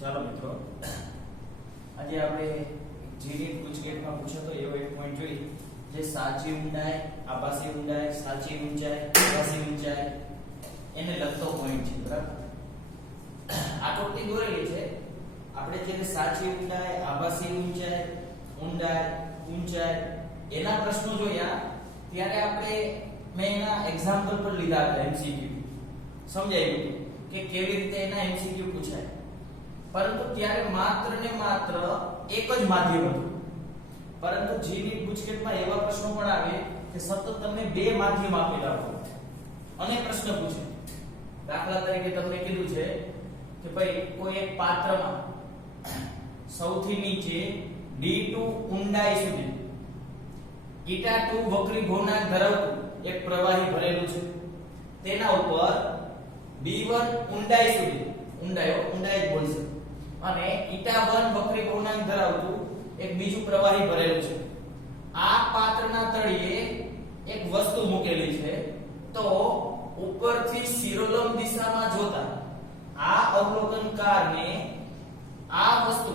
ચાલો મિત્રો, આજે આપણે જીની પૂછગેટમાં પૂછાતો એવો એક પોઈન્ટ જોઈએ જે સાચી ઊંડાઈ, આભાસી ઊંડાઈ, સાચી ઊંચાઈ, આભાસી ઊંચાઈ એને લગતો પોઈન્ટ છે. બરાબર, આકૃતિ દોરેલી છે. આપણે જે સાચી ઊંડાઈ, આભાસી ઊંચાઈ, ઊંચાઈ એના પ્રશ્નો જોયા ત્યારે આપણે મેં એના એક્ઝામ્પલ પર લીધા હતા. એમસીક્યુ સમજાયું કે કેવી રીતે એના એમસીક્યુ પૂછાય, પરંતુ ત્યારે માત્ર ને માત્ર એક જ માધ્યમ હતું. પરંતુ જીની પૂછગેટમાં એવા પ્રશ્નો પણ આવે કે સતત તમને બે માધ્યમ આપેલા હોય અને પ્રશ્ન પૂછે. દાખલા તરીકે તમને કીધું છે કે ભાઈ કોઈ એક પાત્રમાં સૌથી નીચે d2 ઊંડાઈ સુધી η2 વક્રી ભવનાંક ધરાવતું એક પ્રવાહી ભરેલું છે. તેના ઉપર b1 ઊંડાઈ સુધી, ઊંડાઈ જ બોલશે, અને η1 વક્રી ભવનાંક ધરાવતું એક બીજું પ્રવાહી ભરેલું છે. આ પાત્રના તળિયે એક વસ્તુ મૂકેલી છે. તો ઉપરથી શિરોલંબ દિશામાં જોતા આ અવલોકનકારને આ વસ્તુ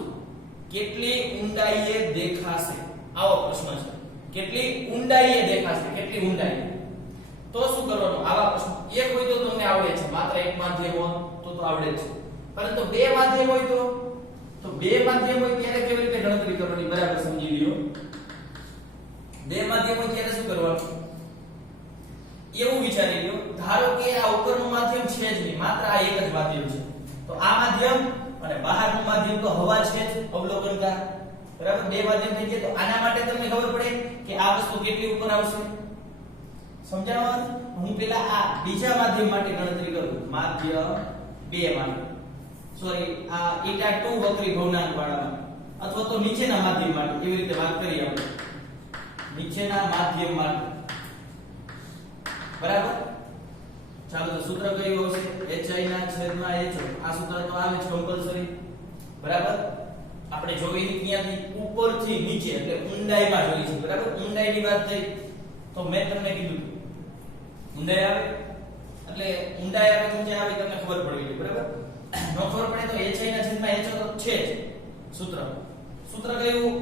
કેટલી ઊંડાઈએ દેખાશે? આવો પ્રશ્ન છે. કેટલી ઊંડાઈએ દેખાશે? કેટલી ઊંડાઈએ? તો શું કરવાનું? આવા પ્રશ્નો એક હોય તો તમને આવડે છે, માત્ર એક માધ્યમ હોય તો આવડે છે. પરંતુ બે માધ્યમ હોય તો બે માધ્યમ હોય ત્યારે કેવી રીતે ગણતરી કરવાની? બરાબર સમજી લ્યો. બે માધ્યમ હોય ત્યારે શું કરવાનું એવું વિચારી લ્યો. ધારો કે આ ઉપરનું માધ્યમ છે જ નહીં, માત્ર આ એક જ માધ્યમ છે. તો આ માધ્યમ અને બહારનું માધ્યમ તો હવા છે જ, અવલોકનકાર. બરાબર, બે માધ્યમ થઈ ગયા. તો આના માટે તમને ખબર પડે કે આ વસ્તુ કેટલી ઉપર આવશે. સમજાવવાનું? હું પેલા આ બીજા માધ્યમ માટે ગણતરી કરું. માધ્યમ 2 માટે, સોરી, આ η2 વક્રી ભવનાંક વાળા અથવા તો નીચેના માધ્યમ માટે એવી રીતે વાત કરી આપણે. નીચેના માધ્યમ માટે. બરાબર, ચાલો તો સૂત્ર કયું હશે? hi ના છેદમાં ho. આ સૂત્ર તો આવે છે કમ્પલસરી. બરાબર, આપણે જોઈ ત્યાંથી ઉપરથી નીચે એટલે ઊંડાઈમાં જોઈ છે. બરાબર, ઊંડાઈની વાત થઈ તો મેં તમને કીધું ઊંડાઈ આવે એટલે ઊંડાઈ આવે તો ક્યાં આવે તમને ખબર પડવી જોઈએ. બરાબર, ન ખબર પડે તો hi ના છેદમાં ho તો છે જ સૂત્ર. સૂત્ર કયું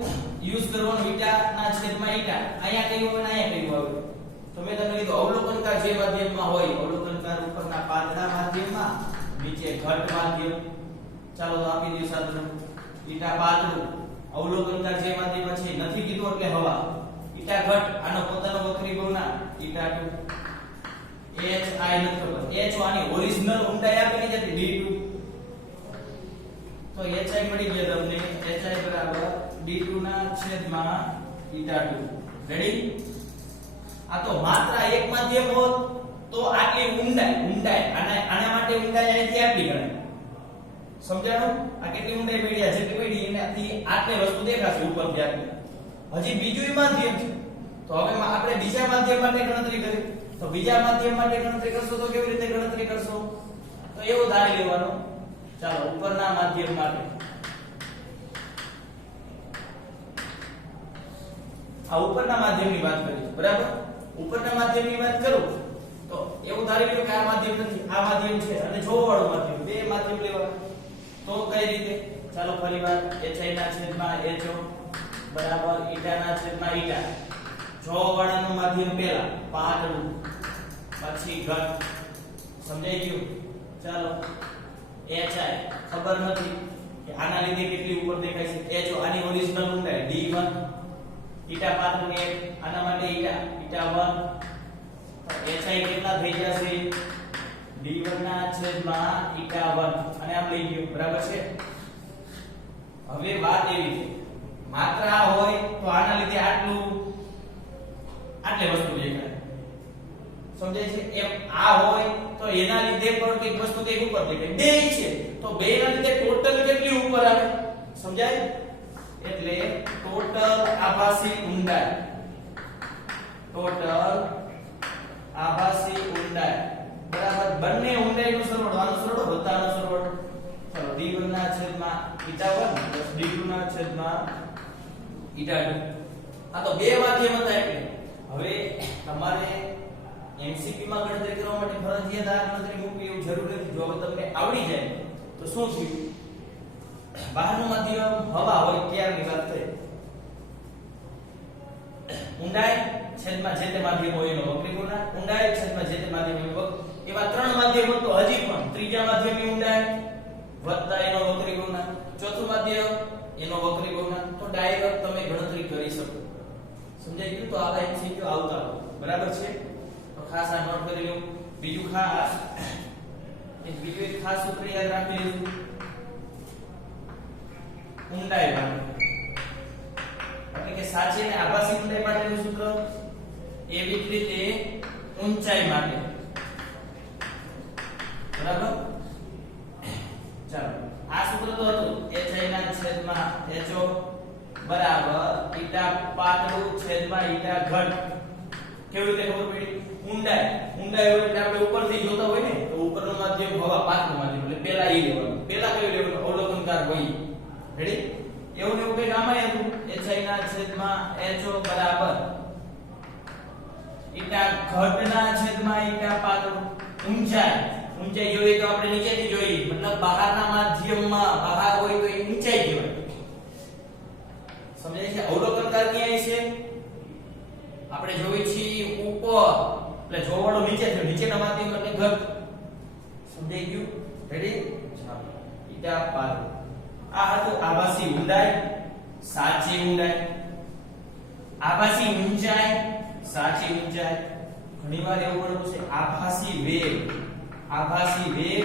યુઝ કરવાનું? η ના છેદમાં η. અહીંયા કયું આવે ને અહીંયા કયું આવે? તો મેં તમને કીધું અવલોકનકાર જે માધ્યમમાં હોય, અવલોકનકાર ઉપરના પાતળા માધ્યમમાં, નીચે ઘટ માધ્યમ. ચાલો તો આપી દઈએ સાદું. η પાતળું અવલોકનકાર જે માધ્યમમાં છે નથી કીધું એટલે હવા. η ઘટ આનો પોતાનો વક્રી ભવનાંક η2. hi નથી ખબર. h આની ઓરિજિનલ ઊંડાઈ આપેલી છે d2. તો hi મળી ગયા તમને. hi બરાબર d2 ના છેદમાં η2. રેડી? આ તો માત્ર એક માધ્યમ હોત તો આટલી ઊંડાઈ આના માટે ઊંડાઈ અહીંથી આટલી ગણાય. સમજાણું? આ કેટલી ઊંડાઈ મળી? જેટલી મળી એનાથી આટલી વસ્તુ દેખાશે ઉપરથી આટલી. હજી બીજું માધ્યમ છે તો હવે આપણે બીજા માધ્યમ માટે ગણતરી કરી. તો બીજા માધ્યમ માટે ગણતરી કરશો તો કેવી રીતે ગણતરી કરશો? તો એવું ધારી લેવાનું. ચાલો ઉપરના માધ્યમ માટે આ ઉપરના માધ્યમની વાત કરી. બરાબર, ઉપરના માધ્યમની વાત કરું તો એવું ધારી લો કે આ માધ્યમ નથી, આ માધ્યમ છે અને જોવાળું માધ્યમ. બે માધ્યમ લેવા તો કઈ રીતે? ચાલો ફરીવાર hi ના છેદમાં ho બરાબર η ના છેદમાં η. જોવાળાનું માધ્યમ પહેલા પાતળું, પછી ઘટ. સમજાઈ ગયું? ચાલો hi ખબર નથી કે આના લીધે કેટલી ઉપર દેખાય છે. ho આની ઓરિજિનલ ઊંડાઈ d1. η પાતળું આના માટે η1. hi કેટલા થઈ જશે? d1 ના છેદમાં η1 અને આમ લઈ ગયો. બરાબર છે? હવે વાત એવી છે માત્ર આ હોય તો આના લીધે આટલી વસ્તુ દેખાય. સમજાય છે? એમ આ હોય તો એના લીધે પણ કઈક વસ્તુ કઈક ઉપર દેખાય. બે છે તો બે ના લીધે ટોટલ કેટલી ઉપર આવે? સમજાય? એટલે ટોટલ આભાસી ઊંડાઈ, ટોટલ આભાસી ઊંડાઈ બરાબર બંને ઊંડાઈનો સરવાળો, આનો સરવાળો બધાનો સરવાળો. ચલો d1 ના છેદમાં η1 d2 ના છેદમાં η2. આ તો બે માધ્યમ હતા એટલે હવે તમારે એમસીક્યુ માં ગણતરી કરવા માટે ફરજિયાત આ ગણતરી મૂકવી એવું જરૂરી નથી. જો હવે તમને આવડી જાય તો શું થયું? બહારનું માધ્યમ હવા હોય ત્યારની વાત થઈ. ઊંડાઈ છેદમાં જે તે માધ્યમ હોય એનો વક્રી ગુણાંક, ઊંડાઈ છેદમાં જે તે માધ્યમ હોય એનો એવા ત્રણ માધ્યમો તો હજી પણ ત્રીજા માધ્યમની ઊંડાઈ વત્તા એનો વક્રી ગુણાંક, ચોથું માધ્યમ એનો વક્રી ગુણાંક, તો ડાયરેક્ટ તમે ગણતરી કરી શકો. સમજાઈ ગયું? તો આવા એમસીક્યુ આવતા હોય. બરાબર છે? તો ખાસ આ નોટ કરી લો. બીજું ખાસ એક ખાસ સૂત્ર યાદ રાખી લેજો. ઊંડાઈ માટે એટલે કે સાચી અને આભાસી ઊંડાઈ માટેનું સૂત્ર, એવી જ રીતે ઊંચાઈ માટે. બરાબર? ચાલો આ સૂત્ર તો હતું hi ના છેદમાં ho બરાબર ઈટા પાતળું છેદમાં ઈટા ઘટ. કેવી રીતે ખબર પડી? ઊંડાઈ હોય એટલે આપણે ઉપરથી જોતા હોય ને તો ઉપરનું માધ્યમ હવા, પાતળું માધ્યમ એટલે પહેલા ઈ લેવાનું. પહેલા કયું લેવાનું? અવલોકનકાર હોય. રેડી? એવું ને એવું કઈ નામ આવ્યું hi ના છેદમાં ho બરાબર ઈટા ઘટના છેદમાં ઈટા પાતળું. ઊંચાઈ જોઈએ તો આપણે નીચેથી જોઈએ, મતલબ બહારના માધ્યમમાં બહાર હોય તો એ ઊંચાઈ કહેવાય. સમજાય છે? અવલોકનકાર ક્યાં છે? આપણે જોઈએ છીએ ઉપર એટલે જોવાળો નીચે છે, નીચેના માધ્યમ એટલે ઘટ. સમજાઈ ગયું? રેડી? ચાલો ઈટા પાતળું. આ હતું આભાસી ઊંડાઈ, સાચી ઊંડાઈ. આભાસી ઊંચાઈ, સાચી ઊંચાઈ. ઘણીવાર એવું પણ છે આભાસી વેગ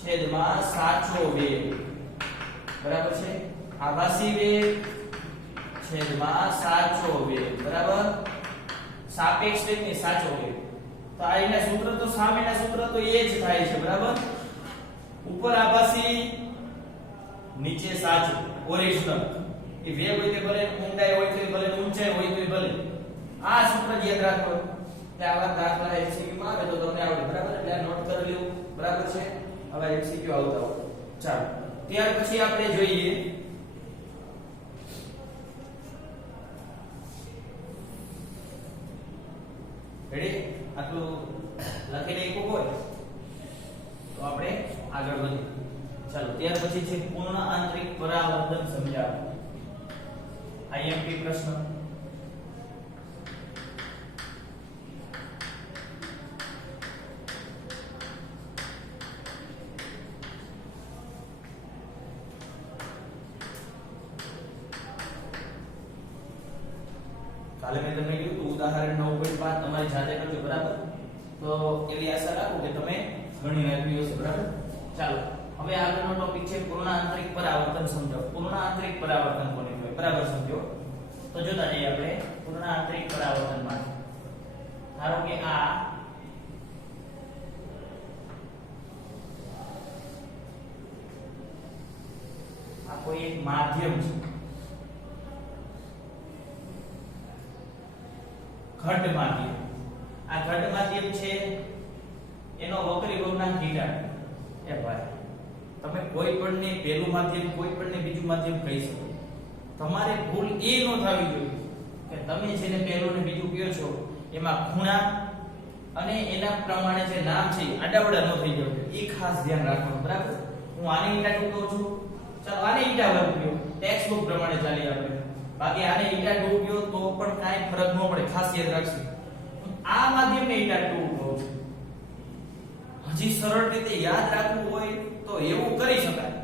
છેદમાં સાચો વેગ. બરાબર છે? આભાસી વેગ છેદમાં સાચો વેગ. બરાબર? સાપેક્ષ વેગ ને સાચો વેગ. તો આ એના સૂત્ર તો સામેના સૂત્ર તો એ જ થાય છે. બરાબર? ઉપર આભાસી, નીચે સાચું ઓરિજિનલ. એ વેગ હોય તો ભલે, ઊંડાઈ હોય તો ભલે, ઊંચાઈ હોય તો ભલે. આ સૂત્ર યાદ રાખો કે આવા દાખલા એમસીક્યુ માં આવે તો તમને આવડે. બરાબર? એટલે આ નોટ કરી લ્યો. બરાબર છે? હવે એમસીક્યુ આવતા હોય. ચાલો ત્યાર પછી આપણે જોઈએ રેડી? આટલું લખીને એક હોય તો આપણે આગળ વધીએ. ચાલો ત્યાર પછી છે પૂર્ણ આંતરિક પરાવર્તન સમજાવો. આઈએમપી પ્રશ્ન. કાલે મેં તમને કીધું તો ઉદાહરણ 9.5 તમારી જાતે કરજો. બરાબર? તો એવી આશા રાખું કે તમે ગણી નાખ્યું હશે. બરાબર? ચાલો હવે આગળનો ટોપિક છે પૂર્ણ આંતરિક પરાવર્તન સમજાવો. પૂર્ણ આંતરિક પરાવર્તન કોને કહેવાય? બરાબર સમજો. તો જોતા જઈએ આપણે પૂર્ણ આંતરિક પરાવર્તન માટે. ધારો કે આ કોઈ એક માધ્યમ છે, ઘટ માધ્યમ. આ ઘટ માધ્યમ છે, એનો વક્રી ગુણાંક થીટા. એ ભાઈ તમે કોઈ પણ ને પહેલું માધ્યમ, કોઈ પણ ને બીજું માધ્યમ કહી શકો. તમારે ભૂલ એ ન થવી જોઈએ કે તમે જેને પહેલું ને બીજું કહો છો એમાં ખૂણા અને એના પ્રમાણે જે નામ છે આડાવડા ન થઈ જાય. એ ખાસ ધ્યાન રાખવાનું. બરાબર? હું આને ઈટા ટુ કહું છું, ચાલો આને ઈટા વન કહો, ટેક્સ્ટ બુક પ્રમાણે ચાલી આપણે. બાકી આને ઈટા ટુ કહો તો પણ કાંઈ ફરક ન પડે. ખાસ યાદ રાખજો. આ માધ્યમને ઈટા ટુ કહું છું. હજી સરળ રીતે યાદ રાખવું હોય તો એવું કરી શકાય.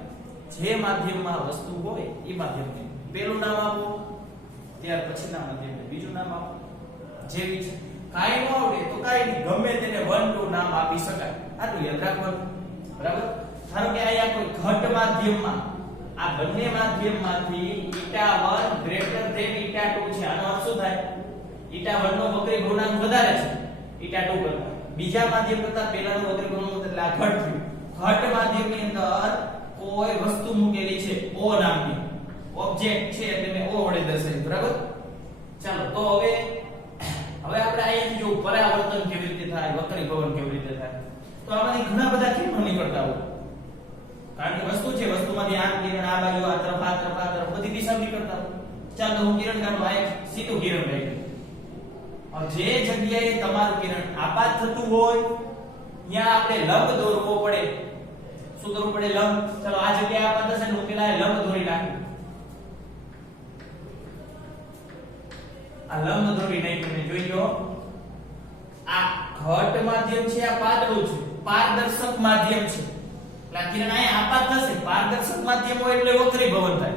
જે માધ્યમમાં વસ્તુ હોય એ માધ્યમને પહેલું નામ આપો, ત્યાર પછીના માધ્યમને બીજું નામ આપો. જેવી છે. કાંઈ ન આવડે તો કાંઈ નહીં, ગમે તેને 1 2 નામ આપી શકાય. આટલું યાદ રાખવાનું. બરાબર? ધારો કે અહીંયા કોઈ ઘટ માધ્યમમાં આ બંને માધ્યમમાંથી η1 ગ્રેટર ધેન η2 છે. આનો અર્થ શું થાય? η1 નો વક્રી ગુણાંક વધારે છે η2 કરતા. બીજા માધ્યમ કરતા પહેલાનો વક્રી ગુણાંક એટલે આ ઘટ થયું. ઘટ માધ્યમની અંદર કોઈ વસ્તુ મૂકેલી છે O નામની, ઓબ્જેક્ટ છે એટલે મેં O વડે દર્શાવ્યું. બરાબર? ચાલો તો હવે આપણે અહીંયાથી જો પરાવર્તન કેવી રીતે થાય, વક્રીભવન કેવી રીતે થાય, તો આમાંથી ઘણા બધા કિરણો નીકળતા હોય. કારણ કે વસ્તુ છે, વસ્તુમાંથી આમ કિરણ આ બાજુ, આ તરફ, આ તરફ, આ તરફ બધી દિશામાં નીકળતા હોય. ચાલો હું કિરણ કાઢું. આ એક સીધું કિરણ લઈ. જે જગ્યાએ તમારું કિરણ આપાત થતું હોય ત્યાં આપણે લંબ દોરવો પડે. શું શું કરવું પડે લંબ ચલો આ જગ્યાએ આપાત હશે ને પેલા લંબ દોરી નાખું આ લંબ દોરી નાખ્યું ને જોઈ લો આ ઘટ માધ્યમ છે આ પાતળું છે પારદર્શક માધ્યમ છે એટલે કિરણ અહીંયા આપાત થશે પારદર્શક માધ્યમ હોય એટલે વક્રીભવન થાય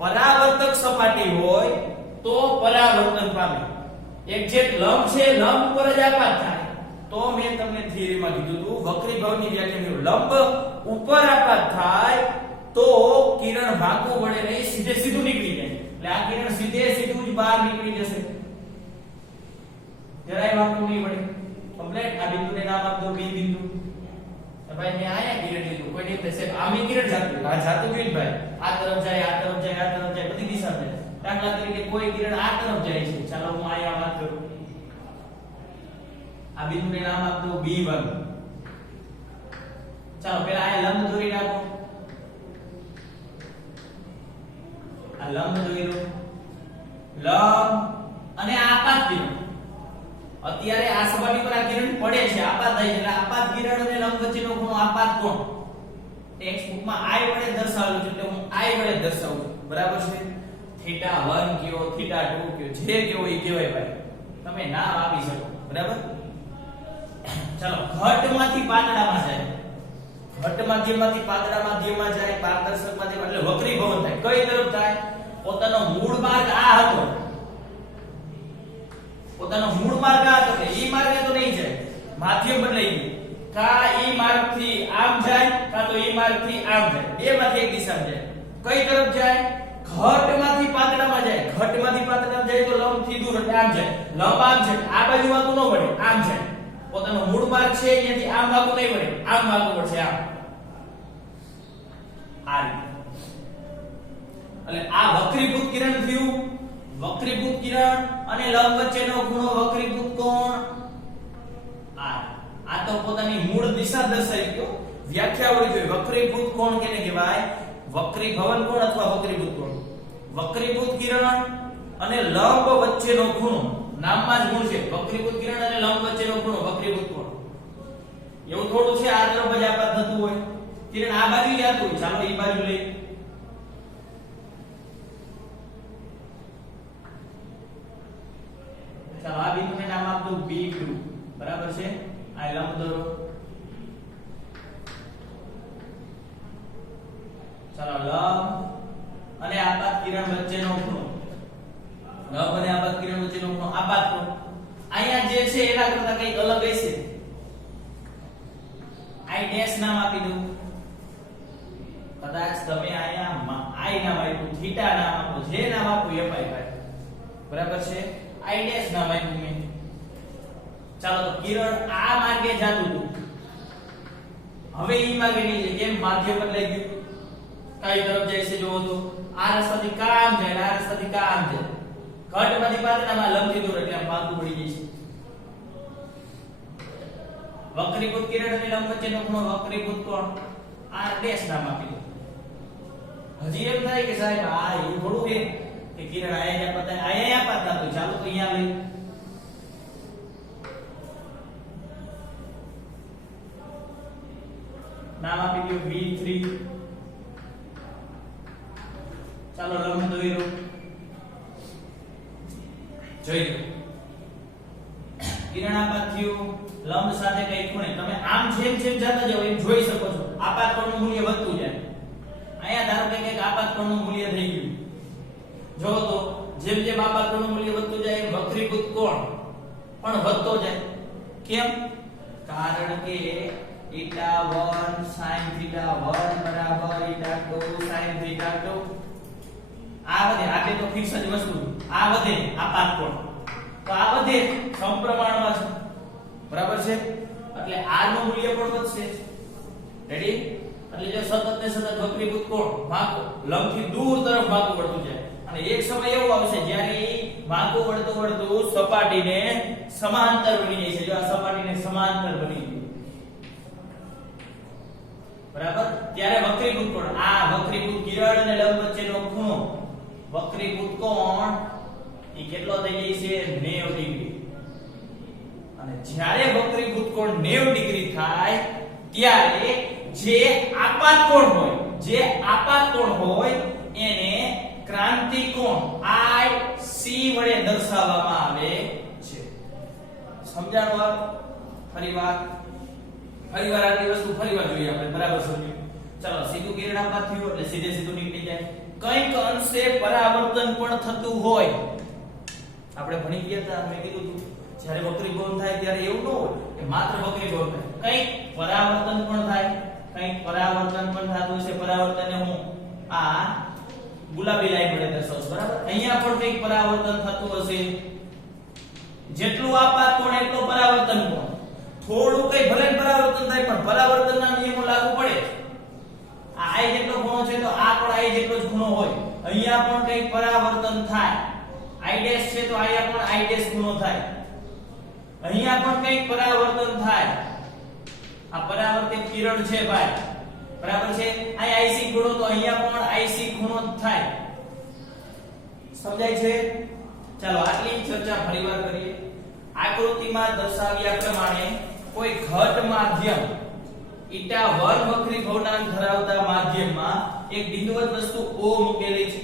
પરાવર્તક સપાટી હોય તો પરાવર્તન પામે એક્ઝેક્ટ લંબ છે લંબ ઉપર જ આપાત થાય તો મેં તમને થિયરીમાં કીધું હતું વક્રીભવનની વ્યાખ્યા લંબ ઉપર આપાત થાય તો કિરણ વાંકું વળે નહીં સીધે સીધું નીકળી જાય એટલે આ કિરણ સીધે સીધું જ બહાર નીકળી જશે જરાય વાંકું નહીં વળે કમ્પ્લીટ આ બિંદુને નામ આપ દો બી બિંદુ ભાઈ મેં આયા કિરણ લીધું કોઈ નહીં થશે આમે કિરણ જાતું આ જાતું ગયું ભાઈ આ તરફ જાય આ તરફ જાય આ તરફ જાય બધી દિશામાં જાય દાખલા તરીકે કોઈ કિરણ આ તરફ જાય છે ચાલો હું આયા વાત કરું આ બિંદુને નામ આપ દો B1 ચાલો પહેલા આ લંબ દોરી નાખો આ લંબ દોરી લો લંબ અને આપાત કિરણ અત્યારે આ સપાટી પર આ કિરણ પડે છે આપાત થાય એટલે આપાત કિરણ અને લંબ વચ્ચેનો ખૂણો આપાત કોણ ટેક્સ્ટ બુકમાં I વડે દર્શાવેલું છે એટલે હું I વડે દર્શાવું છું બરાબર છે θ1 કયો θ2 કયો જે કેવો એ કહેવાય ભાઈ તમે નામ આપી શકો બરાબર ચાલો ઘટમાંથી પાતળામાં જાય ઘટ માધ્યમમાંથી પાતળા માધ્યમમાં જાય પારદર્શક માધ્યમ એટલે વક્રીભવન થાય કઈ તરફ થાય પોતાનો મૂળ માર્ગ આ હતો પોતાનો મૂળ માર્ગ આ હતો કે ઈ માર્ગે તો નહીં જાય માધ્યમ બદલાઈ ગયું કા ઈ માર્ગથી આમ જાય કા તો ઈ માર્ગથી આમ જાય બેમાંથી એક દિશામાં જાય કઈ તરફ જાય ઘટમાંથી પાતળામાં જાય ઘટમાંથી પાતળામાં જાય તો લંબથી દૂર એટલે આમ જાય લંબ આમ છે આ બાજુ વાંકું ન વળે આમ જાય પોતાનો મૂળ માર્ગ છે અહીંયાથી આમ વાંકું નહીં વળે આમ વાંકું વળશે આમ આ રીતે એટલે આ વક્રીભૂત કિરણ થયું વક્રીભૂત કિરણ અને લંબ વચ્ચેનો ખૂણો વક્રીભૂત કોણ આ તો પોતાની મૂળ દિશા દર્શાવી ગયો વ્યાખ્યા હોવી જોઈએ વક્રીભૂત કોણ કેને કહેવાય વક્રીભવન કોણ અથવા વક્રીભૂત કોણ વક્રીભૂત કિરણ અને લંબ વચ્ચેનો ખૂણો નામમાં જ ગુણ છે વક્રીભૂત કિરણ અને લંબ વચ્ચેનો ખૂણો વક્રીભૂત કોણ એવું થોડું છે આ તરફ જ આપાત થતું હોય કિરણ આ બાજુ જતું હોય ચાલો એ બાજુ લઈ ચાલો આ બિંદુને નામ આપ દો B2 બરાબર છે આ લંબ દોરો ચાલો લંબ અને આપાત કિરણ વચ્ચેનો ખૂણો લંબ અને આપાત કિરણ વચ્ચેનો ખૂણો આપાત ખૂણો અહીંયા જે છે એના કરતા કંઈક અલગ હશે I ડેશ નામ આપી દઉં કદાચ તમે અહીંયા I નામ આપ્યું થીટા નામ આપો જે નામ આપ્યું એ પાઈ બરાબર છે I ડેશ નામ આપ્યું મેં ચાલો તો કિરણ આ માર્ગે જાતું હતું હવે ઈ માર્ગે નહીં જાય કેમ માધ્યમ બદલાઈ ગયું કઈ તરફ જાય છે જોવો તો આ રસ્તાથી કામ જાય આ રસ્તાથી કામ જાય ઘટમાંથી પાતળામાં લંબથી દૂર એટલે આમ પાકું પડી જાય છે વક્રીભૂત કિરણ અને લંબ વચ્ચેનો ખૂણો વક્રીભૂત કોણ આ ડેશ નામ આપી દો હજી એમ થાય કે સાહેબ આ એવું થોડું છે કે કિરણ આયા પતા આયા પતા તો ચાલો તો અહીંયા લઈ નામ આપી દો V3 ચાલો લંબ દોરો જોઈ લો કિરણ આપાત થયું લંબ સાથે કઈ ખૂણે તમે આમ જેમ જેમ જતા જાવ એમ જોઈ શકો છો આપાત કોણનું મૂલ્ય વધતું જાય અહીંયા ધારો કે એક આપાત કોણનું મૂલ્ય થઈ ગયું જો તો જેમ જેમ આપાત કોણનું મૂલ્ય વધતું જાય વક્રીભૂત કોણ પણ વધતો જાય કેમ કારણ કે θ1 sin θ1 બરાબર θ2 sin θ2 આ વધે આ બે તો ફિક્સ જ વસ્તુ આ વધે આપાત કોણ તો આ વધે સમપ્રમાણમાં છે બરાબર છે એટલે r નું મૂલ્ય પણ વધશે રેડી એટલે જો સતત ને સતત વક્રીભૂત કોણ વાંકો લંબથી દૂર તરફ વાંકો વળતું જાય અને એક સમય એવો આવશે જ્યારે વાંકો વળતું વળતું સપાટીને સમાંતર બની જાય છે જો આ સપાટીને સમાંતર બની ગઈ બરાબર ત્યારે વક્રીભૂત કોણ આ વક્રીભૂત કિરણ અને લંબ વચ્ચેનો ખૂણો વક્રીભૂત કોણ એ કેટલો થઈ જાય છે 90 ડિગ્રી અને જ્યારે વક્રીભૂત કોણ 90 ડિગ્રી થાય ત્યારે જે આપાત કોણ હોય એને ક્રાંતિ કોણ IC વડે દર્શાવવામાં આવે છે. સમજાણું વાત? ફરીવાર આટલી વસ્તુ ફરીવાર જોઈએ આપણે, બરાબર સમજ્યું? ચાલો, સીધું કિરણ આપાત થયું એટલે સીધું નીકળી જાય. કંઈક અંશે પરાવર્તન પણ થતું હોય. આપણે ભણી ગયા હતા, મેં કીધું હતું જ્યારે વક્રીભવન થાય ત્યારે એવું ન હોય કે માત્ર વક્રીભવન થાય, કંઈક પરાવર્તન પણ થાય, કંઈક પરાવર્તન પણ થતું હશે. પરાવર્તનને હું આ ગુલાબી લાઈન વડે દર્શાવું, બરાબર? અહીંયા પણ કંઈક પરાવર્તન થતું હશે. જેટલું આપાત કોણ એટલું પરાવર્તન કોણ. થોડું કઈ ભલે પરાવર્તન થાય પણ પરાવર્તનના નિયમો લાગુ પડે. આ I જેટલો ખૂણો છે તો આ પણ I જેટલો જ ખૂણો હોય. અહીંયા પણ કંઈક પરાવર્તન થાય. I ડેશ છે તો અહીંયા પણ I ડેશ ખૂણો થાય. અહીંયા પણ કંઈક પરાવર્તન થાય. આ પરાવર્તિત કિરણ છે ભાઈ, બરાબર છે? અહીં IC ખૂણો તો અહીંયા પણ IC ખૂણો જ થાય. સમજાય છે? ચાલો, આટલી ચર્ચા ફરીવાર કરીએ. આકૃતિમાં દર્શાવ્યા પ્રમાણે કોઈ ઘટ માધ્યમ η1 વક્રીભવનાંક ધરાવતા માધ્યમમાં એક બિંદુવત વસ્તુ O મૂકેલી છે.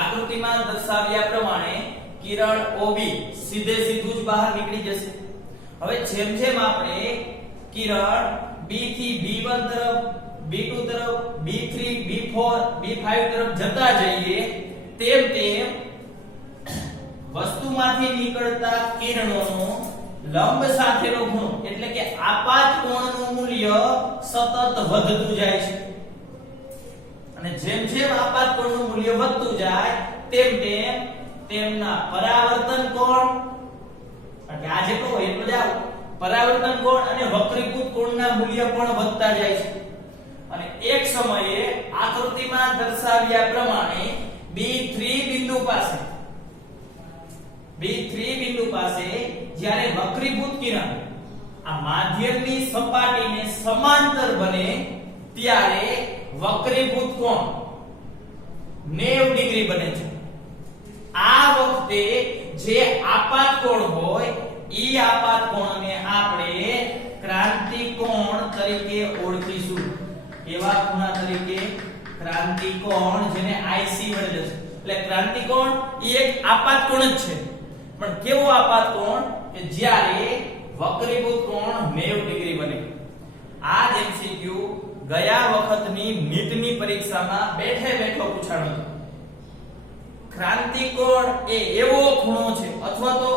આકૃતિમાં દર્શાવ્યા પ્રમાણે કિરણ OB સીધું જ બહાર નીકળી જશે. હવે જેમ આપણે કિરણ B થી B1 તરફ, B2 તરફ, B3, B4, B5 તરફ જતા જઈએ તેમ વસ્તુમાંથી નીકળતા કિરણોનો લંબ સાથેનો ખૂણો એટલે કે આપાત કોણનું મૂલ્ય સતત વધતું જાય છે. અને જેમ આપાત કોણનું મૂલ્ય વધતું જાય તેમ તેમના પરાવર્તન કોણ, એટલે આ જેટલો હોય એટલો જ પરાવર્તન કોણ અને વક્રીભૂત કોણના મૂલ્ય પણ વધતા જાય છે. અને એક સમયે આકૃતિમાં દર્શાવ્યા પ્રમાણે B3 બિંદુ પાસે જ્યારે વક્રીભૂત કિરણ આ માધ્યમની સપાટીને સમાંતર બને ત્યારે વક્રીભૂત કોણ 90 ડિગ્રી બને છે. આ વખતે જે આપાત કોણ હોય ઈ આપાત કોણને આપણે ક્રાંતિ કોણ તરીકે ઓળખીશું. એવા ખૂણા તરીકે ક્રાંતિ કોણ, જેને IC વડે દર્શાવે. એટલે ક્રાંતિ કોણ ઈ એક આપાત કોણ જ છે, પણ કેવો આપાત કોણ કે જ્યારે વક્રીભૂત કોણ 90 ડિગ્રી બને. આ જ MCQ ગયા વખતની નીટની પરીક્ષામાં બેઠો પૂછાણો હતો. ક્રાંતિ કોણ એ એવો ખૂણો છે, અથવા તો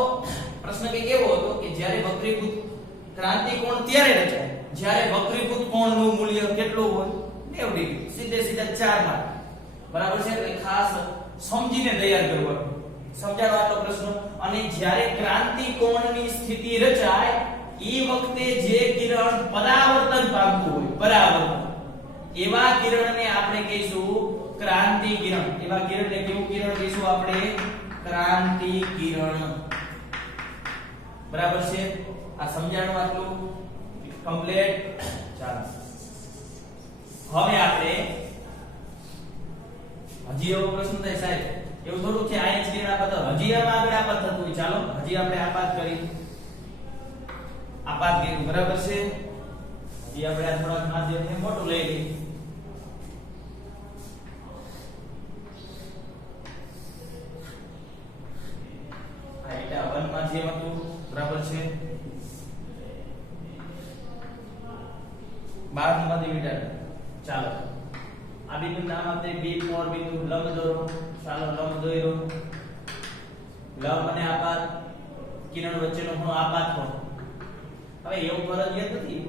પ્રશ્ન કે એવો હતો કે જ્યારે વક્રીભૂત ક્રાંતિ કોણ ત્યારે રચાય જ્યારે વક્રીભૂત કોણનું મૂલ્ય કેટલું હોય 90 ડિગ્રી. સીધા 4 માર્ક, બરાબર છે? એટલે ખાસ સમજીને તૈયાર કરવાનું. સમજાણો આટલો પ્રશ્ન? અને જ્યારે ક્રાંતિ કોણની સ્થિતિ રચાય ઈ વખતે જે કિરણ પરાવર્તન પામતું હોય, એવા કિરણને આપણે કહીશું ક્રાંતિ કિરણ. એવા કિરણને કેવું કિરણ કહીશું આપણે? ક્રાંતિ કિરણ. બરાબર છે? આ સમજાણું આટલું કમ્પ્લીટ. ચાલો, હવે આપણે હજી એવો પ્રશ્ન થાય સાહેબ, એવું થોડું છે આયન કિરણ આપાત, હજી આમાં આગળ આપાત થતું હોય. ચાલો, હજી આપણે આપાત કર્યું, બરાબર છે? હજી આપણે આ થોડાક માધ્યમને મોટું લઈ લઈએ. આ એટા 1 માધ્યમ હતું, બરાબર છે? 12 માધ્યમ એટા. ચાલો, આ બિંદુ નામ આપે B4 બિંદુ લંબ દોરો. ચાલો, લંબ દોર્યો. લંબ અને આપાત કિરણ વચ્ચેનો ખૂણો આપાત કોણ. હવે એવું ફરજિયાત નથી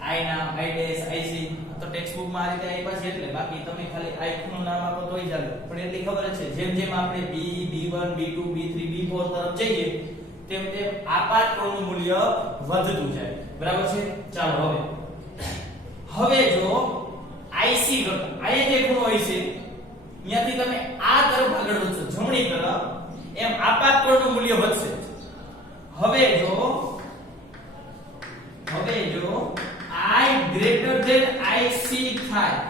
I નામ, I ડેશ, IC તો ટેક્સ્ટ બુક માં આ રીતે આપ્યા છે એટલે, બાકી તમે ખાલી I ખૂણો નામ આપો તોય ચાલે. પણ એટલી ખબર છે જેમ આપણે B, B1, B2, B3, B4 તરફ જઈએ તેમ આપાત કોણનું મૂલ્ય વધતું જાય. બરાબર છે? ચાલો, હવે જો IC અહીંયા જે ખૂણો હોય છે અહીંયાથી તમે આ તરફ આગળ વધશો, જમણી તરફ, એમ આપાત કોણનું મૂલ્ય વધશે. હવે જો I greater than IC થાય,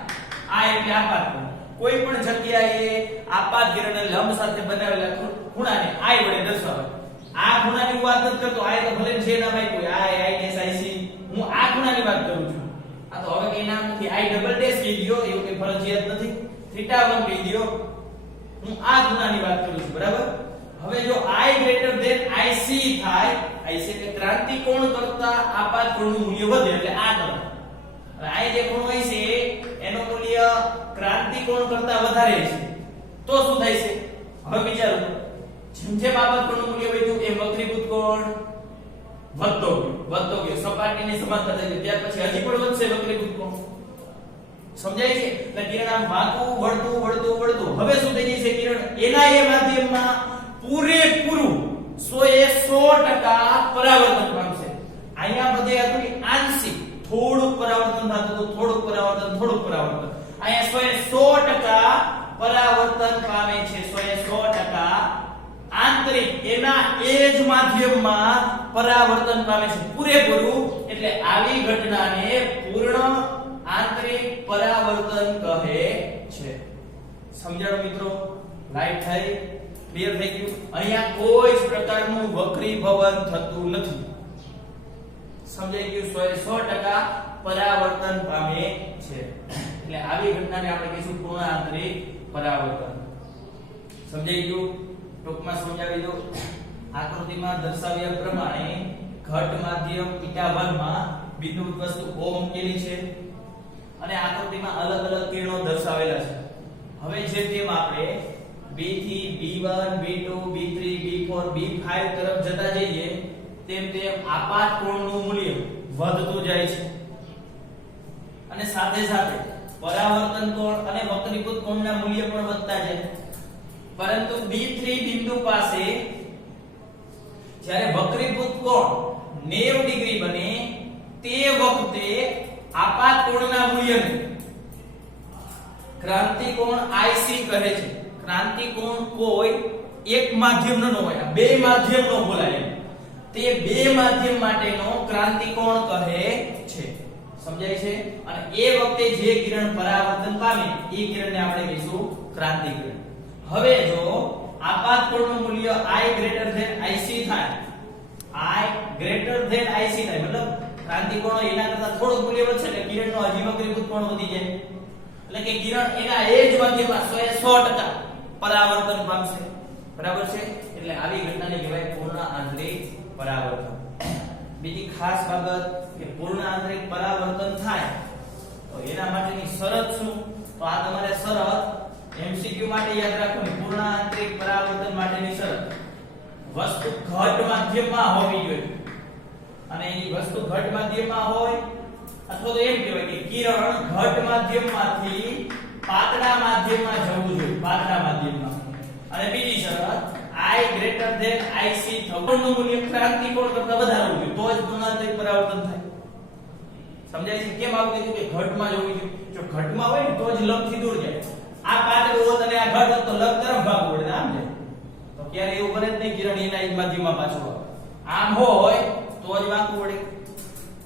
આ એટલે આપાત કોણ. કોઈ પણ જગ્યાએ આપાત કિરણને લંબ સાથે બનાવેલા ખૂણાને I વડે દર્શાવે. આ ખૂણાની વાત નથી કરતો, આ તો ભલે જે નામ આપ્યું I ડેશ IC હું આ ખૂણાની વાત કરું છું. આ તો હવે કઈ નામ નથી, I ડબલ ડેશ કહી દયો, એવું કઈ ફરજિયાત નથી. θ1 કહી દયો. હું આ ખૂણાની વાત કરું છું, બરાબર? હવે જો I ગ્રેટર ધેન IC થાય, IC એટલે ક્રાંતિ કોણ કરતા આપાત કોણનું મૂલ્ય વધે એટલે આ તરફ. અને આ જે કોણ હોય છે એનું મૂલ્ય ક્રાંતિ કોણ કરતા વધારે છે તો શું થાય છે? હવે વિચારો, જેમ જેમ આપાત કોણનું મૂલ્ય વધ્યું એમ વક્રીભૂત કોણ વધતો ગયો, સપાટીની સમાંતર થઈ ગઈ, ત્યાર પછી હજી પણ વધશે વક્રીભૂત કોણ. સમજાય છે? એટલે કિરણ આમ વાંકું વળતું હવે શું થઈ જશે? કિરણ એના એ માધ્યમમાં પૂરેપૂરું 100% પરાવર્તન પામશે. અહીંયા બધે હતું આંશિક, થોડુંક પરાવર્તન થતું હતું, થોડુંક પરાવર્તન. અહીંયા 100% પરાવર્તન પામે છે, 100% આંતરિક એના એ જ માધ્યમમાં પરાવર્તન પામે છે પૂરેપૂરું. એટલે આવી ઘટનાને પૂર્ણ આંતરિક પરાવર્તન કહે છે. સમજાણું મિત્રો? લાઈટ થઈ? ક્લિયર થઈ ગયું? અહીંયા કોઈ જ પ્રકારનું વક્રીભવન થતું નથી. સમજાઈ ગયું? 100% પરાવર્તન પામે છે. એટલે આવી ઘટનાને આપણે કહીશું પૂર્ણ આંતરિક પરાવર્તન. સમજાઈ ગયું? ટૂંકમાં સમજાવી દઉં. આકૃતિમાં દર્શાવ્યા પ્રમાણે ઘટ માધ્યમ θ1 માં બિંદુવત વસ્તુ O મૂકેલી છે અને આકૃતિમાં અલગ અલગ કિરણો દર્શાવેલા છે. હવે જે તેમ આપણે B થી B1 B2 B3 B4 B5 તરફ જતા જઈએ તેમ તેમ આપાત કોણનું મૂલ્ય વધતું જાય છે અને સાથે સાથે પરાવર્તન કોણ અને વક્રીભૂત કોણના મૂલ્ય પણ વધતા જાય. પરંતુ B3 બિંદુ પાસે જ્યારે વક્રીભૂત કોણ 90 ડિગ્રી બને તે વખતે આપાત કોણના મૂલ્યને ક્રાંતિ કોણ IC કહે છે. ક્રાંતિ કોણ કોઈ એક માધ્યમનો ન હોય, બે માધ્યમનો બોલાય. તે બે માધ્યમ માટેનો ક્રાંતિ કોણ કહે છે. સમજાય છે? અને એ વખતે જે કિરણ પરાવર્તન પામે એ કિરણને આપણે કહીશું ક્રાંતિ કિરણ. હવે જો આપાત કોણનું મૂલ્ય I ગ્રેટર ધેન IC થાય, I ગ્રેટર ધેન IC થાય, મતલબ ક્રાંતિ કોણ એના કરતા થોડું મૂલ્ય વધશે એટલે કિરણનો હજી વક્રીભૂત કોણ વધી જાય. એટલે કે કિરણ એના એ જ માધ્યમમાં 100% પરાવર્તન પામશે. બરાબર છે? એટલે આવી ઘટનાને કહેવાય પૂર્ણ આંતરિક પરાવર્તન. બીજી ખાસ બાબત કે પૂર્ણ આંતરિક પરાવર્તન થાય તો એના માટેની શરત શું? તો આ તમારે શરત MCQ માટે યાદ રાખવાની. પૂર્ણ આંતરિક પરાવર્તન માટેની શરત વસ્તુ ઘટ માધ્યમમાં હોવી જોઈએ. અને એ વસ્તુ ઘટ માધ્યમમાં હોય અથવા તો એમ કહેવાય કે કિરણ ઘટ માધ્યમમાંથી પાતળા માધ્યમમાં જવું જોઈએ, પાતળા માધ્યમમાં. અને બીજી શરત I ગ્રેટર ધેન IC થવાનું મૂલ્ય ક્રાંતિ કોણ કરતા વધારે હોવું જોઈએ તો જ પૂર્ણ આંતરિક પરાવર્તન થાય. સમજાય છે? કેમ આવું કીધું કે ઘટમાં જવું જોઈએ? જો ઘટમાં હોય ને તો જ લંબથી દૂર જાય. આ પાતળું હોત અને આ ઘટ હોત તો લંબ તરફ ભાગવું પડે આમ જાય. તો ક્યારે એવું કરે જ નહીં, કિરણ એના જ માધ્યમમાં પાછું આમ હોય તો જ વાંકું પડે.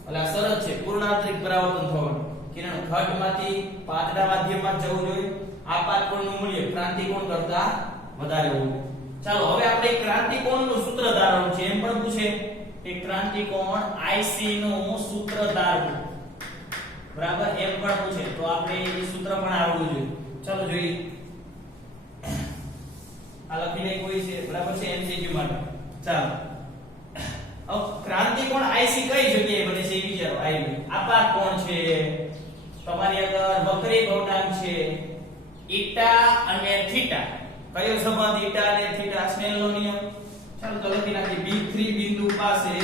એટલે આ શરત છે પૂર્ણ આંતરિક પરાવર્તન થવાનું. કિરણ ઘટમાંથી પાતળા માધ્યમમાં જવું જોઈએ. આપાત કોણનું મૂલ્ય ક્રાંતિ કોણ કરતા વધારે હોવું જોઈએ. ચાલો હવે આપણે ક્રાંતિ કોણનું સૂત્ર ધારવાનું છે એમ પણ પૂછે કે ક્રાંતિ કોણ IC નું સૂત્ર ધારવું. બરાબર? એમ પણ પૂછે તો આપણે એ સૂત્ર પણ આવડવું જોઈએ. ચાલો જોઈએ. આ લખીને કોઈ છે, બરાબર છે? MCQ માટે. ચાલો હવે ક્રાંતિ કોણ IC કઈ જગ્યાએ બને છે એ વિચારો. આપાત કોણ છે, તમારી આગળ વક્રીભવનાંક છે η અને θ. કયો સંબંધ η અને θ? સ્નેલનો નિયમ. ચાલો તો લખી નાખીએ. B3 બિંદુ પાસે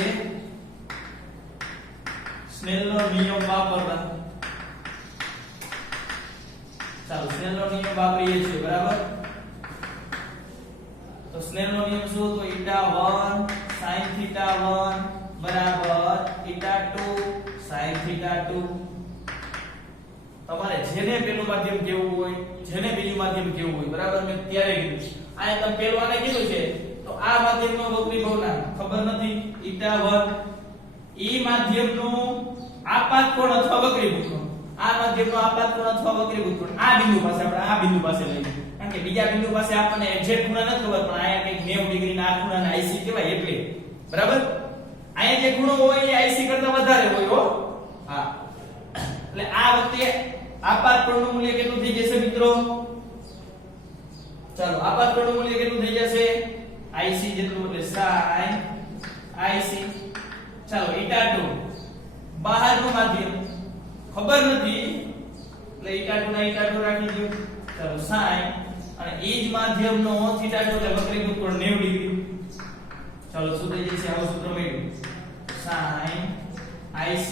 સ્નેલનો નિયમ વાપરવા. ચાલો સ્નેલનો નિયમ વાપરીએ છીએ, બરાબર? તો સ્નેલનો નિયમ શું? તો η1 sin θ1 બરાબર η2 sin θ2. તમારે જેને પેલું માધ્યમ કેવું હોય, જેને બીજું માધ્યમ કેવું હોય, બરાબર? મેં ત્યારે કીધું. આ તમે પેલું આને કીધું છે તો આ માધ્યમનો વક્રીભવનાંક ખબર નથી η1. ઈ માધ્યમનું આપાત કોણ અથવા વક્રીભૂત કોણ, આ માધ્યમનો આપાત કોણ અથવા વક્રીભૂત કોણ આ બિંદુ પાસે આપણે આ બિંદુ પાસે લઈએ. કારણ કે બીજા બિંદુ પાસે આપણને એક્ઝેક્ટ ખૂણા નથી ખબર, પણ આયા કંઈક 90 ડિગ્રી ના આ ખૂણાને IC કહેવાય એટલે. બરાબર? અહીંયા જે ખૂણો હોય એ IC કરતા વધારે હોય હો હા એટલે આ વખતે આપાત કોણનું મૂલ્ય કેટલું થઈ જશે મિત્રો ચાલો આપાત કોણનું મૂલ્ય કેટલું થઈ જશે IC જેટલું એટલે sin IC ચાલો 𝜃2 બહારનું માધ્યમ ખબર નથી એટલે 𝜃2 ના 𝜃2 રાખી દો ચાલો sin અને એ જ માધ્યમનો θ2 એટલે વક્રીભૂત કોણ 90 ડિગ્રી ચાલો શું થઈ જશે આવું સૂત્ર મળ્યું sin IC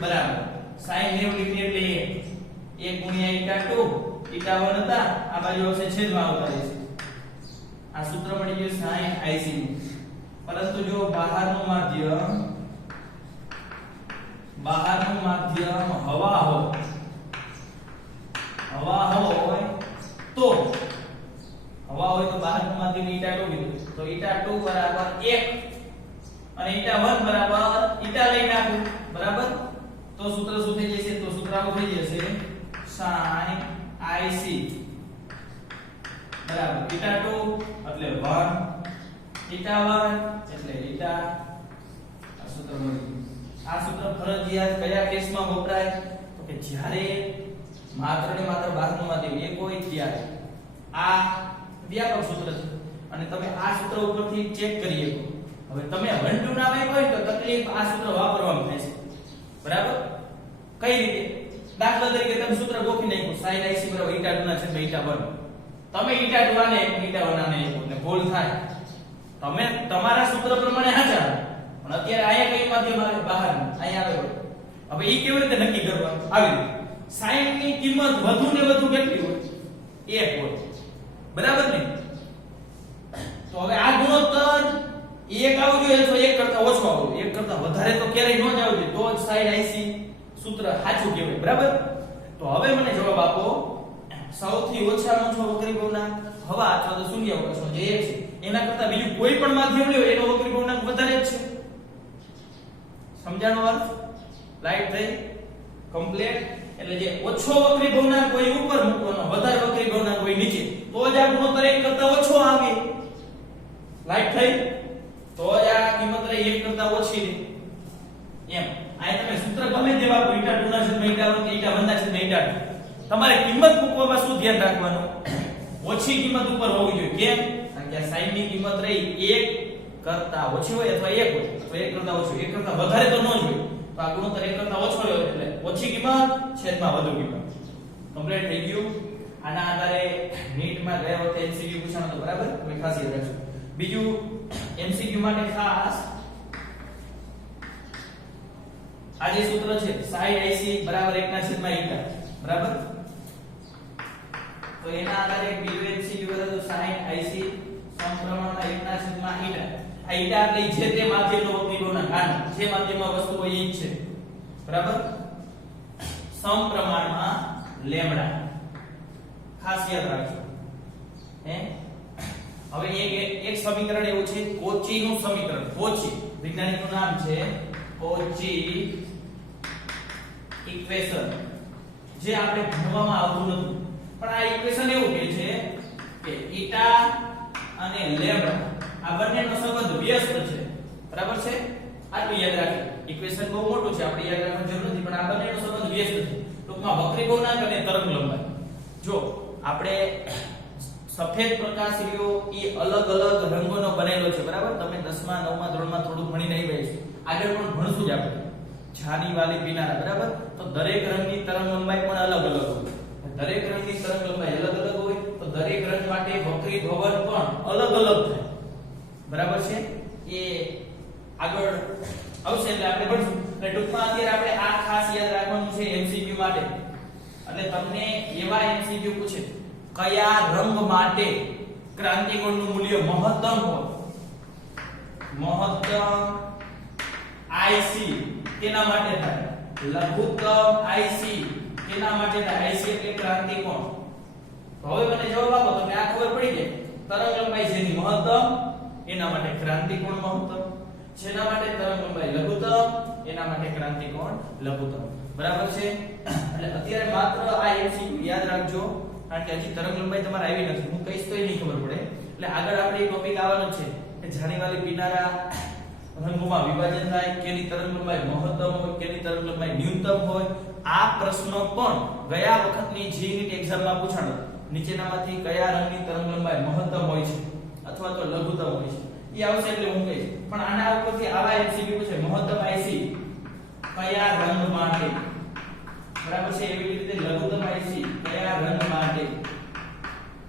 બરાબર sin 90 ડિગ્રી એટલે 1 ગુણ્યા 𝜃2 𝜃1 હતા આ બાજુ હશે છેદમાં આવતા રહેશે આ સૂત્ર મળી ગયું sin IC નું પરંતુ જો બહારનું માધ્યમ હવા હોય તો બહારનું માધ્યમ 𝜃2 લીધું તો 𝜃2 બરાબર 1 અને 𝜃1 બરાબર 𝜃 લઈ નાખું બરાબર તો સૂત્ર શું થઈ જશે તો સૂત્ર આવું થઈ જશે sin IC બરાબર 𝜃2 એટલે 1 𝜃1 એટલે 𝜃 આ સૂત્ર મળ્યું આ સૂત્ર ફરજિયાત કયા કેસમાં વપરાય તો કે જ્યારે માત્ર ને માત્ર બહારનું માધ્યમ એક હોય ત્યારે આ વ્યાપક સૂત્ર છે અને તમે આ સૂત્ર ઉપરથી ચેક કરી શકો હવે તમે 1 2 ના આપ્યું હોય તો તકલીફ આ સૂત્ર વાપરવામાં થાય છે બરાબર કઈ રીતે દાખલા તરીકે તમે સૂત્ર ગોખી નાખ્યું sin IC બરાબર 𝜃2 ના છેદમાં 𝜃1 તમે 𝜃2 આને 𝜃1 આને એટલે ભૂલ થાય તમે તમારા સૂત્ર પ્રમાણે હાજર પણ અત્યારે આયા કઈ માધ્યમ આવે બહાર અહીંયા આવે હવે ઈ કેવી રીતે નક્કી કરવાનું આવી રીતે sin ની કિંમત વધુ ને વધુ કેટલી હોય 1 હોય બરાબર ને તો હવે આ ગુણોત્તર 1 આવવું જોઈએ અથવા 1 કરતા ઓછો આવવો 1 કરતા વધારે તો ક્યારેય ન જ આવવું જોઈએ તો જ sin IC સૂત્ર સાચું કહેવાય બરાબર તો હવે મને જવાબ આપો સૌથી ઓછામાં ઓછો વક્રીભવનાંક હવા અથવા તો શૂન્યાવકાશનો જે એક છે એના કરતા બીજું કોઈ પણ માધ્યમ લ્યો એનો વક્રીભવનાંક વધારે જ છે સમજાણો અર્થ લાઈટ થઈ કમ્પ્લીટ એટલે જે ઓછો વક્રીભવનાંક કોઈ ઉપર મૂકવાનો વધારે વક્રીભવનાંક કોઈ નીચે તો જ આ ગુણોત્તર 1 કરતા ઓછો આવે લાઈટ થઈ તો જ આ કિંમત 1 કરતા ઓછી રહે એમ આ તમે સૂત્ર ગમે તેવા 𝜃2 ના છેદમાં 𝜃1 કે 𝜃1 ના છેદમાં 𝜃2 તમારે કિંમત મૂકવામાં શું ધ્યાન રાખવાનું ઓછી કિંમત ઉપર હોવી જોઈએ કેમ કારણ કે sin ની કિંમત રહી 1 કરતા ઓછી હોય અથવા 1 હોય તો 1 કરતા ઓછી 1 કરતા વધારે તો ન જ હોય તો આ ગુણોત્તર 1 કરતા ઓછો હોય એટલે ઓછી કિંમત છેદમાં વધુ કિંમત કમ્પ્લીટ થઈ ગયું આના આધારે નીટમાં ગયા વખતે MCQ પૂછાણો તો બરાબર તમે ખાસ યાદ રાખજો બીજું MCQ માટે ખાસ આ જે સૂત્ર છે sin IC બરાબર 1 ના છેદમાં 𝜃 બરાબર તો એના આધારે એક બીજું MCQ હતો sin IC સમપ્રમાણમાં 1 ના છેદમાં 𝜃 આ 𝜃 એટલે જે તે માધ્યમનો વક્રીભવનાંક આનો જે માધ્યમમાં વસ્તુ હોય એ જ છે બરાબર સમપ્રમાણમાં લેમ્બડા ખાસ યાદ રાખજો હે હવે એક સમીકરણ એવું છે કોચીનું સમીકરણ કોચી વૈજ્ઞાનિકનું નામ છે કોચી ઇક્વેશન જે આપણે ભણવામાં આવતું નથી પણ આ ઇક્વેશન એવું કહે છે કે 𝜃 અને લેમ્બડા આ બંનેનો સંબંધ વ્યસ્ત છે બરાબર છે આટલું યાદ રાખજો ઇક્વેશન બહુ મોટું છે આપણે યાદ રાખવાની જરૂર નથી પણ આ બંનેનો સંબંધ વ્યસ્ત છે ટૂંકમાં વક્રીભવનાંક અને તરંગ લંબાઈ જો આપણે સફેદ પ્રકાશ રહ્યો એ અલગ અલગ રંગોનો બનેલો છે બરાબર તમે 10મા 9મા ધોરણમાં થોડું ભણીને આવ્યા છો આગળ પણ ભણશું જ આપણે છાની વાલી પીનારા બરાબર તો દરેક રંગની તરંગ લંબાઈ પણ અલગ અલગ હોય દરેક રંગની તરંગ લંબાઈ અલગ અલગ હોય તો દરેક રંગ માટે વક્રીભવન પણ અલગ અલગ થાય બરાબર છે એ આગળ આવશે એટલે આપણે ભણશું એટલે ટૂંકમાં અત્યારે આપણે આ ખાસ યાદ રાખવાનું છે MCQ માટે એટલે તમને એવા MCQ પૂછે કયા રંગ માટે ક્રાંતિકોણનું મૂલ્ય મહત્તમ હોય મહત્તમ IC કેના માટે થાય લઘુત્તમ IC કેના માટે થાય IC એટલે ક્રાંતિકોણ તો હવે મને જવાબ આપો તો આ ખબર પડી જાય તરંગ લંબાઈ જેની મહત્તમ એના માટે ક્રાંતિકોણ મહત્તમ જેના માટે તરંગ લંબાઈ લઘુત્તમ એના માટે ક્રાંતિકોણ લઘુત્તમ બરાબર છે એટલે અત્યારે માત્ર આ MCQ યાદ રાખજો કારણ કે હજી તરંગ લંબાઈ તમારે આવી નથી હું કહીશ તોય નહીં ખબર પડે એટલે આગળ આપણે એક ટોપિક આવવાનો છે કે જાણીવાલી પીનારા રંગોમાં વિભાજન થાય, કેની તરંગલંબાઈ મહત્તમ હોય, કેની તરંગલંબાઈ ન્યૂનતમ હોય. આ પ્રશ્નો પણ ગયા વખતની જી યુનિટ એક્ઝામમાં પૂછાણો. નીચેનામાંથી કયા રંગની તરંગલંબાઈ મહત્તમ હોય છે અથવા તો લઘુત્તમ હોય છે એ આવશે એટલે હું કહીશ. પણ આના ઉપરથી આવા એમસીક્યુ પૂછે મહત્તમ આઈસી કયા રંગ માટે, બરાબર છે. એવી રીતે લઘુત્તમ આઈસી કયા રંગ માટે,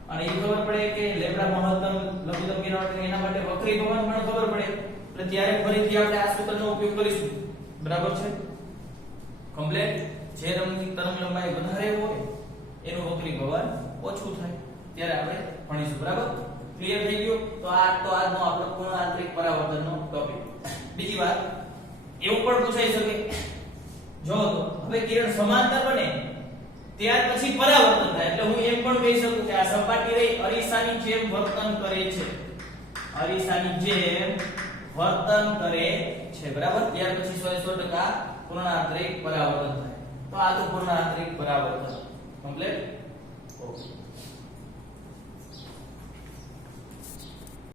અને એ ખબર પડે કે લેમ્ડા મહત્તમ લઘુત્તમ કિરણોત્સર્ગ એના માટે વક્રીભવન પણ ખબર પડે. એટલે ત્યારે ફરીથી આપણે આ સૂત્રનો ઉપયોગ કરીશું, બરાબર છે. કમ્પ્લીટ. જે રંગની તરંગલંબાઈ વધારે હોય એનું વક્રીભવન ઓછું થાય ત્યારે આપણે ભણીશું, બરાબર. ક્લિયર થઈ ગયું? તો આજનો આપણો પૂર્ણ આંતરિક પરાવર્તનનો ટોપિક. બીજી વાત એવું પણ પૂછાઈ શકે, જો તો હવે કિરણ સમાંતર બને ત્યાર પછી પરાવર્તન થાય, એટલે હું એમ પણ કહી શકું કે આ સપાટી રહી અરીસાની જેમ વર્તન કરે છે, અરીસાની જેમ વર્તન કરે છે, બરાબર. ત્યાર પછી 100% પૂર્ણ આંતરિક પરાવર્તન થાય. તો આ તો પૂર્ણ આંતરિક પરાવર્તન કમ્પ્લીટ. ઓકે.